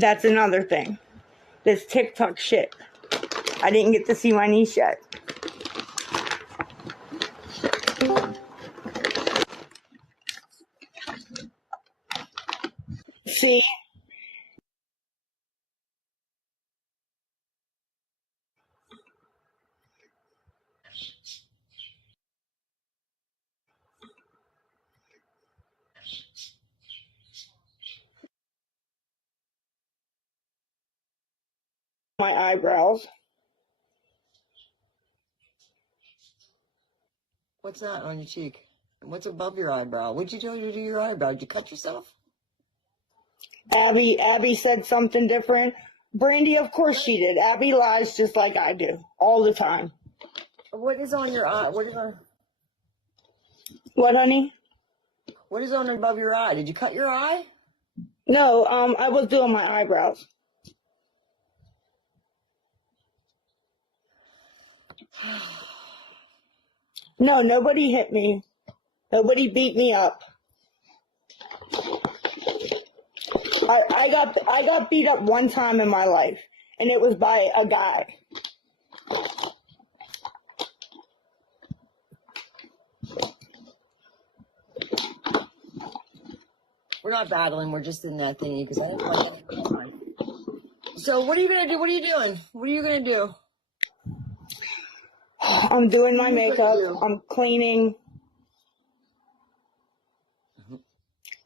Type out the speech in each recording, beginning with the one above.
That's another thing. This TikTok shit. I didn't get to see my niece yet. See? My eyebrows. What's that on your cheek? What's above your eyebrow? What'd you do to your eyebrow? Did you cut yourself? Abby said something different. Brandy, of course she did. Abby lies just like I do. All the time. What is on your eye? What is on? What, honey? What is on above your eye? Did you cut your eye? No, I was doing my eyebrows. No, nobody hit me. Nobody beat me up. I got beat up one time in my life, and it was by a guy. We're not battling. We're just in that thingy because I don't want to. So what are you gonna do? What are you doing? What are you gonna do? I'm doing my makeup. I'm cleaning.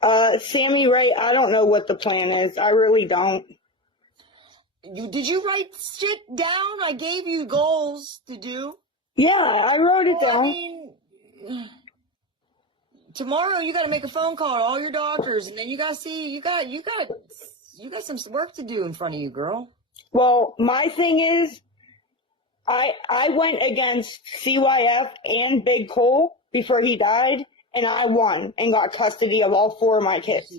Sammy Ray, I don't know what the plan is. I really don't. Did you write shit down? I gave you goals to do. Yeah, I wrote it down. I mean, tomorrow you got to make a phone call to all your doctors, and then you got to see you got some work to do in front of you, girl. Well, my thing is, I went against CYF and Big Cole before he died, and I won and got custody of all 4 of my kids.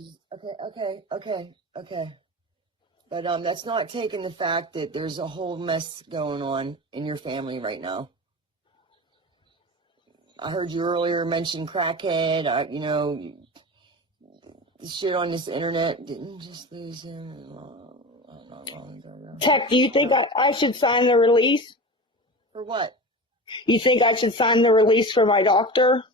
Okay. But that's not taking the fact that there's a whole mess going on in your family right now. I heard you earlier mention crackhead. Shit on this internet didn't just lose him not long ago. Teck, do you think I should sign the release? For what? You think I should sign the release for my doctor?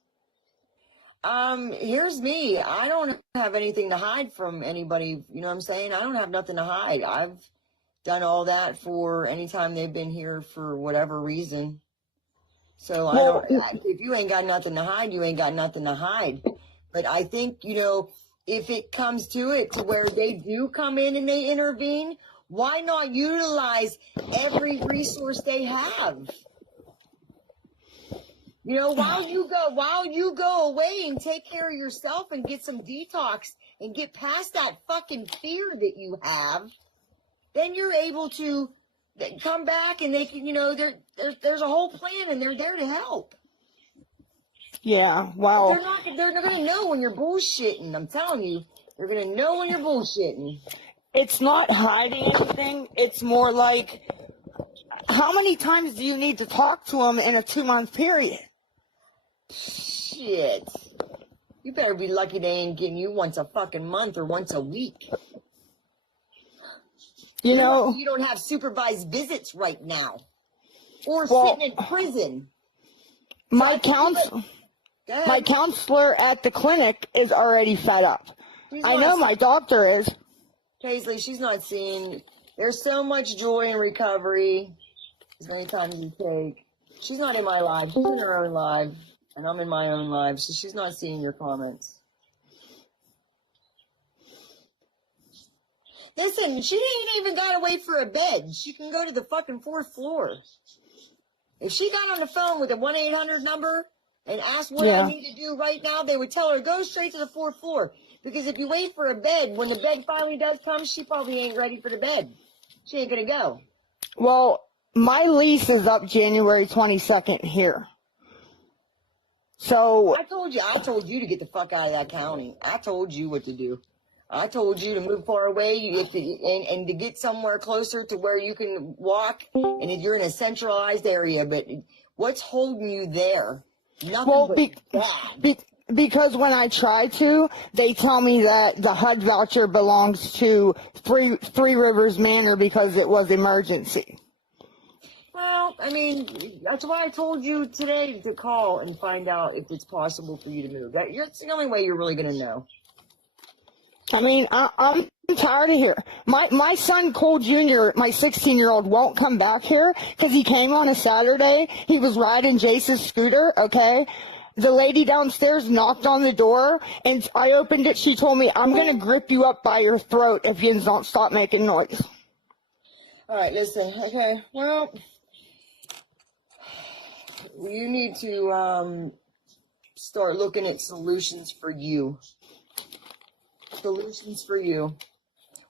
Here's me. I don't have anything to hide from anybody. You know what I'm saying? I don't have nothing to hide. I've done all that for any time they've been here for whatever reason. So if you ain't got nothing to hide, you ain't got nothing to hide. But I think, if it comes to it to where they do come in and they intervene, why not utilize every resource they have? While you go away and take care of yourself and get some detox and get past that fucking fear that you have, then you're able to come back and they can, there's a whole plan and they're there to help. Yeah, well. They're going to know when you're bullshitting. I'm telling you, they're going to know when you're bullshitting. It's not hiding anything. It's more like, how many times do you need to talk to them in a 2-month period? Shit. You better be lucky they ain't getting you once a fucking month or once a week. You don't have supervised visits right now. Or sitting in prison. My counselor at the clinic is already fed up. I know my doctor is. Paisley, she's not seeing. There's so much joy in recovery. As many times you take. She's not in my life. She's in her own life. And I'm in my own life. So she's not seeing your comments. Listen, she ain't even got to wait for a bed. She can go to the fucking 4th floor. If she got on the phone with a 1-800 number and asked what I need to do right now, they would tell her, go straight to the 4th floor. Because if you wait for a bed, when the bed finally does come, she probably ain't ready for the bed. She ain't going to go. Well, my lease is up January 22nd here. So I told you to get the fuck out of that county. I told you what to do. I told you to move far away and to get somewhere closer to where you can walk and if you're in a centralized area. But what's holding you there? Nothing but bad. because when I try to, they tell me that the HUD voucher belongs to Three Rivers Manor because it was emergency. Well, I mean, that's why I told you today to call and find out if it's possible for you to move. It's the only way you're really going to know. I mean, I'm tired of here. My son Cole Jr., my 16-year-old, won't come back here because he came on a Saturday. He was riding Jace's scooter, okay? The lady downstairs knocked on the door, and I opened it. She told me, I'm going to grip you up by your throat if you don't stop making noise. All right, listen. Okay, well, you need to start looking at solutions for you. Solutions for you.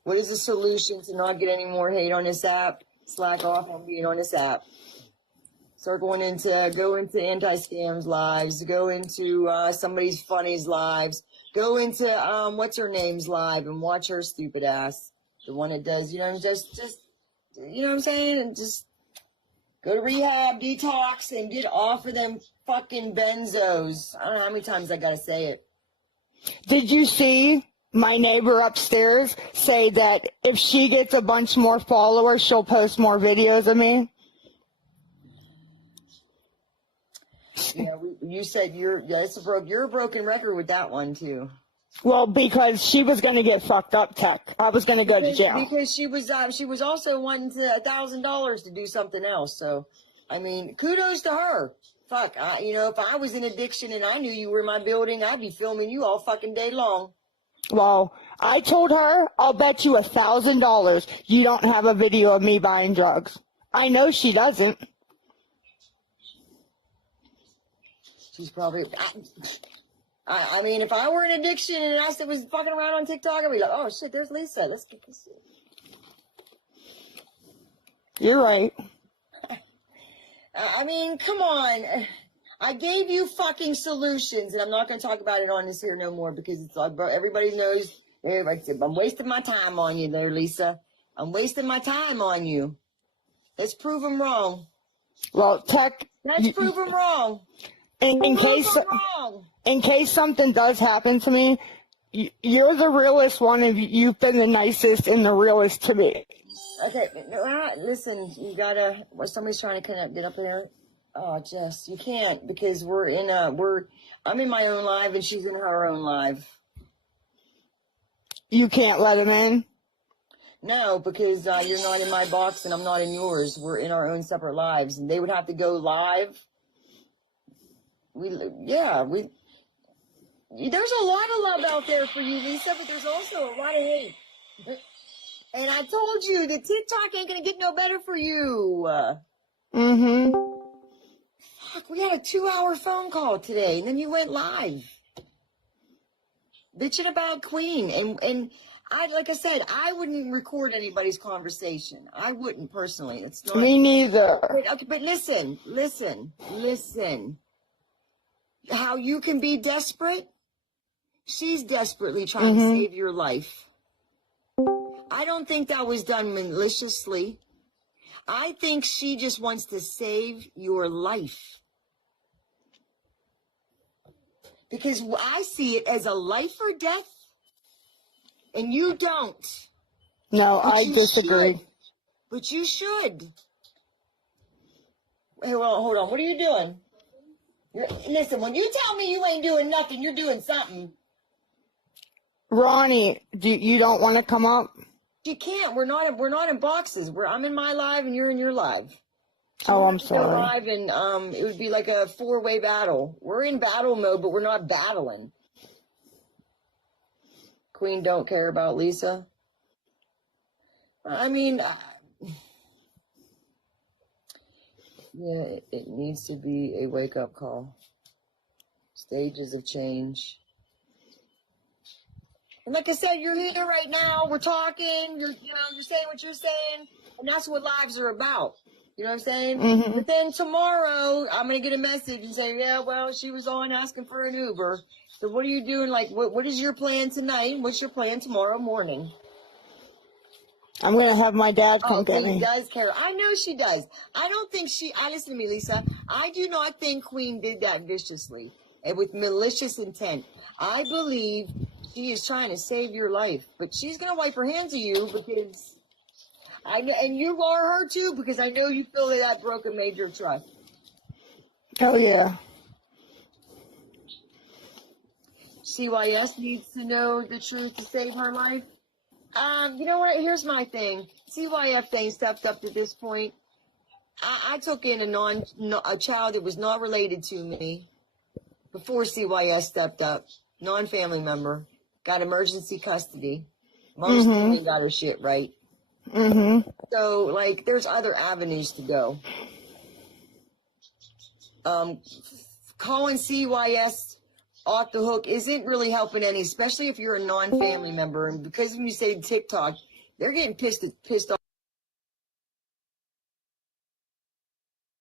What is the solution to not get any more hate on this app? Slack off on being on this app. Start go into anti-scams lives. Go into somebody's funny's lives. Go into what's her name's live and watch her stupid ass. The one that does, just you know what I'm saying? And just go to rehab, detox, and get off of them fucking benzos. I don't know how many times I gotta say it. Did you see my neighbor upstairs say that if she gets a bunch more followers, she'll post more videos of me? Yeah, you said you're a broken record with that one too. Well, because she was going to get fucked up, Teck. I was going to go to jail. Because she was also wanting $1,000 to do something else. So, I mean, kudos to her. Fuck, if I was in addiction and I knew you were in my building, I'd be filming you all fucking day long. Well, I told her, I'll bet you $1,000 you don't have a video of me buying drugs. I know she doesn't. She's probably... I mean, if I were in addiction and I was fucking around on TikTok, I'd be like, oh shit, there's Lisa. Let's get this shit. You're right. I mean, come on. I gave you fucking solutions, and I'm not going to talk about it on this here no more because it's like, everybody knows. Everybody said, I'm wasting my time on you there, Lisa. I'm wasting my time on you. Let's prove them wrong. Well, Teck... Let's prove them wrong. In case something does happen to me, you're the realest one of you. You've been the nicest and the realest to me. Okay, listen, you gotta, somebody's trying to get up there. Oh, Jess, you can't because I'm in my own live and she's in her own live. You can't let him in? No, because you're not in my box and I'm not in yours. We're in our own separate lives and they would have to go live. There's a lot of love out there for you, Lisa, but there's also a lot of hate. And I told you that TikTok ain't gonna get no better for you. Mm-hmm. Fuck, we had a 2-hour phone call today, and then you went live. Bitching about Queen. And like I said, I wouldn't record anybody's conversation. I wouldn't personally. It's not. Me neither. But listen. How you can be desperate? She's desperately trying to save your life. I don't think that was done maliciously. I think she just wants to save your life. Because I see it as a life or death, and you don't. No, I disagree. But you should. Hey, well, hold on. What are you doing? Listen, when you tell me you ain't doing nothing, you're doing something. Ronnie, you don't want to come up? You can't. We're not in boxes. I'm in my live and you're in your live. Oh, I'm sorry. Live and it would be like a 4-way battle. We're in battle mode, but we're not battling. Queen don't care about Lisa. I mean, yeah, it needs to be a wake-up call. Stages of change. And like I said, you're here right now. We're talking. You're saying what you're saying, and that's what lives are about. You know what I'm saying? Mm-hmm. But then tomorrow, I'm gonna get a message and say, yeah, well, she was on asking for an Uber. So what are you doing? Like, what is your plan tonight? What's your plan tomorrow morning? I'm gonna have my dad come get me. Queen does care. I know she does. I don't think listen to me, Lisa. I do not think Queen did that viciously. and with malicious intent. I believe she is trying to save your life, but she's going to wipe her hands of you because and you are her too, because I know you feel that broken made your trust. Oh, yeah. CYS needs to know the truth to save her life. You know what? Here's my thing. CYF thing stepped up to this point. I took in a child that was not related to me before CYS stepped up. Non-family member. Got emergency custody. Mom's still got her shit right. So, like, there's other avenues to go. Calling CYS off the hook isn't really helping any, especially if you're a non-family member. And because when you say TikTok, they're getting pissed off.